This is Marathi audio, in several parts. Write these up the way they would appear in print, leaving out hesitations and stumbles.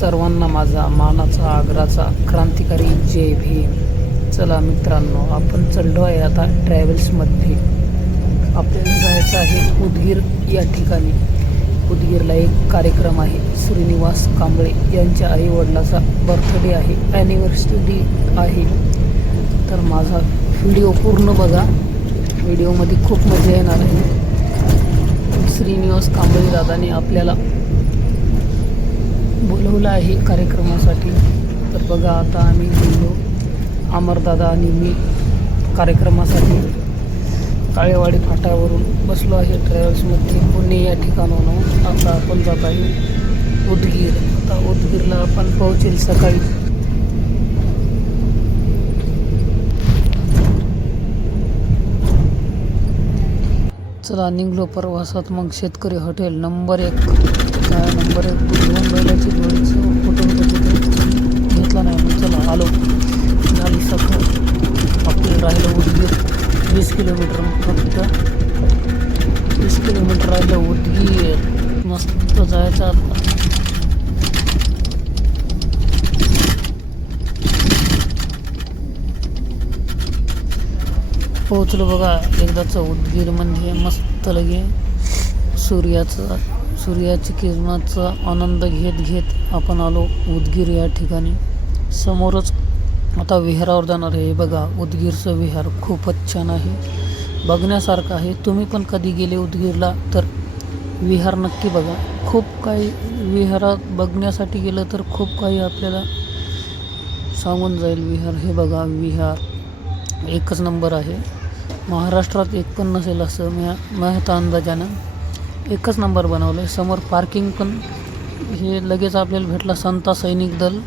सर्वांना माझा मानाचा आग्राचा क्रांतिकारी जय भीम। चला मित्रांनो, आपण चढलो आहे आता ट्रॅव्हल्समध्ये। आपल्याला जायचं आहे उदगीर या ठिकाणी। उदगीरला एक कार्यक्रम आहे, श्रीनिवास कांबळे यांच्या आई वडिलाचा बर्थडे आहे, ॲनिव्हर्सरी आहे। तर माझा व्हिडिओ पूर्ण बघा, व्हिडिओमध्ये खूप मजा येणार आहे। श्रीनिवास कांबळे दादाने आपल्याला बोलवलं आहे कार्यक्रमासाठी। तर बघा, आता आम्ही गेलो, अमरदादा आणि मी कार्यक्रमासाठी काळेवाडी फाट्यावरून बसलो आहे ट्रॅव्हल्समध्ये। पुणे या ठिकाणाहून आता आपण जात आहे उदगीर। आता उदगीरला आपण पोहोचेल सकाळी। चला निघलो प्रवासात। मग शेतकरी हॉटेल नंबर 1 दोन बैलाची जोडीचं फोटो घेतला नाही, मग चला आलो। झाली सकाळ, आपलं राहिलं उदगीर 20 किलोमीटर, फक्त 30 किलोमीटर राहिलं उदगीर। मस्त जायचं आता। पोहोचलो बघा एकदाच उदगीर म्हणजे। मस्त लगे सूर्याची किरणाचा आनंद घेत आपण आलो उदगीर या ठिकाणी। समोरच आता विहारावर जाणार आहे। बघा उदगीरचं विहार खूपच छान आहे, बघण्यासारखं आहे। तुम्ही पण कधी गेले उदगीरला तर विहार नक्की बघा। खूप काही विहारात बघण्यासाठी गेलं तर खूप काही आपल्याला सांगून जाईल विहार। हे बघा विहार एकच नंबर आहे, महाराष्ट्रात एक पण नसेल असं माझ्या अंदाजानं एकच नंबर बनवलं आहे। समोर पार्किंग पण हे लगेच आपल्याला भेटला संता सैनिक दल।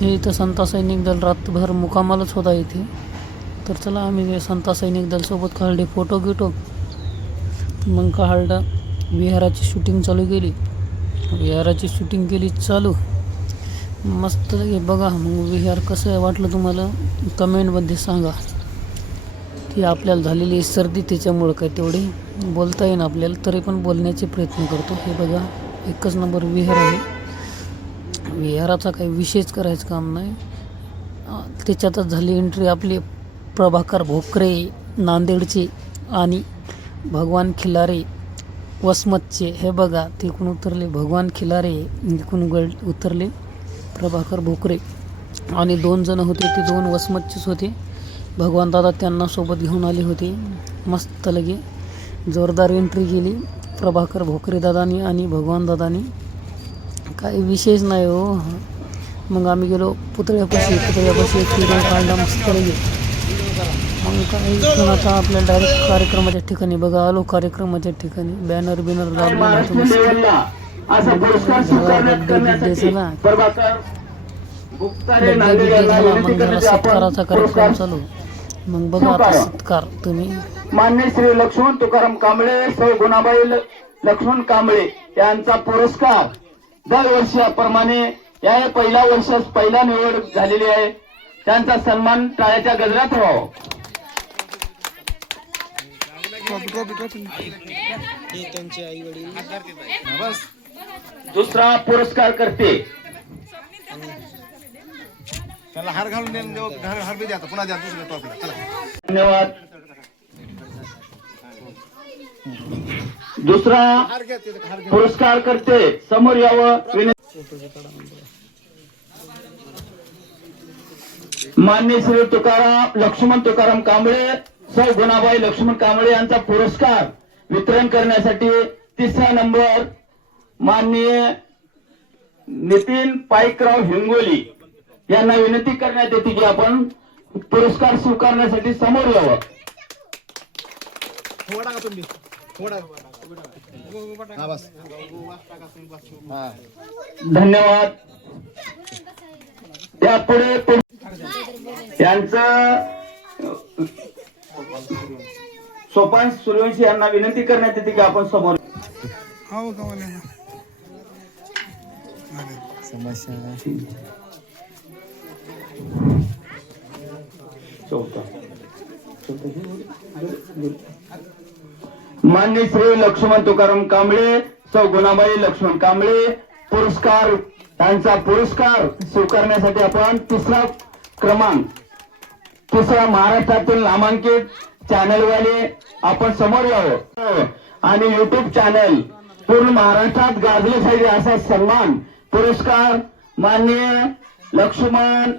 हे इथं संता सैनिक दल रात्रभर मुकामालच होता इथे। तर चला आम्ही संता सैनिक दलसोबत काढले फोटो गिटो। मग काढलं, विहाराची शूटिंग चालू केली, विहाराची शूटिंग केली चालू। मस्त बघा। मग विहार कसं वाटलं तुम्हाला कमेंटमध्ये सांगा। ती आपल्याला झालेली सर्दी त्याच्यामुळं काय तेवढी बोलता येईन आपल्याला, तरी पण बोलण्याचे प्रयत्न करतो। हे बघा एकच नंबर विहार आहे। विहाराचा काही विशेष करायचं काम नाही। त्याच्यातच झाली एंट्री आपली प्रभाकर भोकरे नांदेडचे आणि भगवान खिलारे वसमतचे। हे बघा तिकडून उतरले भगवान खिलारे, इकडून उतरले प्रभाकर भोकरे, आणि 2 जण होते ते 2 वसमतचेच होते। भगवान दादा त्यांना सोबत घेऊन आले होते। मस्त लगे जोरदार एंट्री केली प्रभाकर भोकरे दादानी आणि भगवान दादानी, काही विशेष नाही हो। मग आम्ही गेलो पुतळ्यापाशी एक व्हिडिओ काढला मस्त लगे। मग काय आता आपल्या डायरेक्ट कार्यक्रमाच्या ठिकाणी बघा आलो। कार्यक्रमाच्या ठिकाणी बॅनर लावलेला होता मस्त। बड्डे झाला, मग झाला सत्काराचा कार्यक्रम चालू। मग बघा आता सत्कार तुम्ही। मान्य श्री लक्ष्मण तुकाराम कांबळे, सौ गुणाबाई लक्ष्मण कांबळे यांचा पुरस्कार दरवर्षीप्रमाणे या पहिल्या वर्षात पहिला निवड झालेली आहे। त्यांचा सन्मान टाळ्याच्या गजरात व्हावा। दुसरा पुरस्कार करते त्याला हार घालून हार बी द्या, पुन्हा द्या दुसऱ्या टॉपला। चला धन्यवाद। दुसरा पुरस्कार करते समोर यावं मान्य श्री लक्ष्मण तुकाराम कांबळे, सौ गुणाबाई लक्ष्मण कांबळे यांचा पुरस्कार वितरण करण्यासाठी 3रा नंबर माननीय नितीन पाईकराव हिंगोली यांना विनंती करण्यात येते की आपण पुरस्कार स्वीकारण्यासाठी समोर यावं। धन्यवाद। त्यापुढे त्यांचं सोपान सूर्यवंशी यांना विनंती करण्यात येते की आपण समोर। मान्य श्री लक्ष्मण तुकाराम कांबळे, सौ गुणाबाई लक्ष्मण कांबळे पुरस्कार यांचा पुरस्कार स्वीकारण्यासाठी आपण तिसरा महाराष्ट्रातील नामांकित चॅनलवाले आपण समोर यावं आणि युट्यूब चॅनल पूर्ण महाराष्ट्रात गाजले पाहिजे असा सन्मान पुरस्कार माननीय लक्ष्मण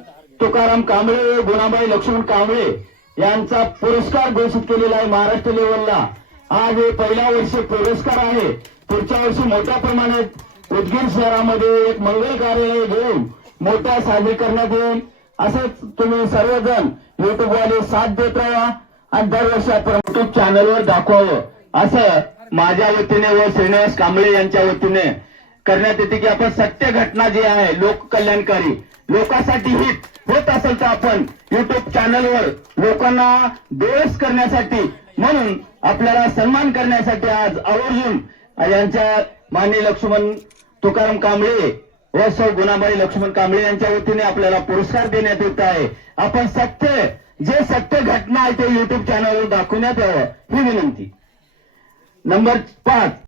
तुकाराम कांबळे, गुणाबाई लक्ष्मण कांबळे यांचा पुरस्कार घोषित केलेला आहे महाराष्ट्र लेवलला. आज हे पहिल्या वर्षी पुरस्कार आहे. पुढच्या वर्षी मोठ्या प्रमाणात उदगीर शहरामध्ये एक मंगल कार्यालय घेऊन मोठा साजरी करण्यात येईल. असंच तुम्ही सर्वजण युट्यूबवाले साथ देत राहा आणि दरवर्षी आपण युट्यूब चॅनलवर दाखवावं असं माझ्या वतीने व श्रीनिवास कांबळे यांच्या वतीने करण्यात येते की आपण सत्य घटना जी आहे लोककल्याणकारी लोकांसाठी हित होत असेल तर आपण युट्यूब चॅनलवर लोकांना डोळस करण्यासाठी म्हणून आपल्याला सन्मान करण्यासाठी आज आवर्जून यांच्या माननीय लक्ष्मण तुकाराम कांबळे व सौ गुणाबाई लक्ष्मण कांबळे यांच्या वतीने आपल्याला पुरस्कार देण्यात येत आहे. आपण जे सत्य घटना आहे ते युट्यूब चॅनलवर दाखवण्यात यावं ही विनंती. नंबर 5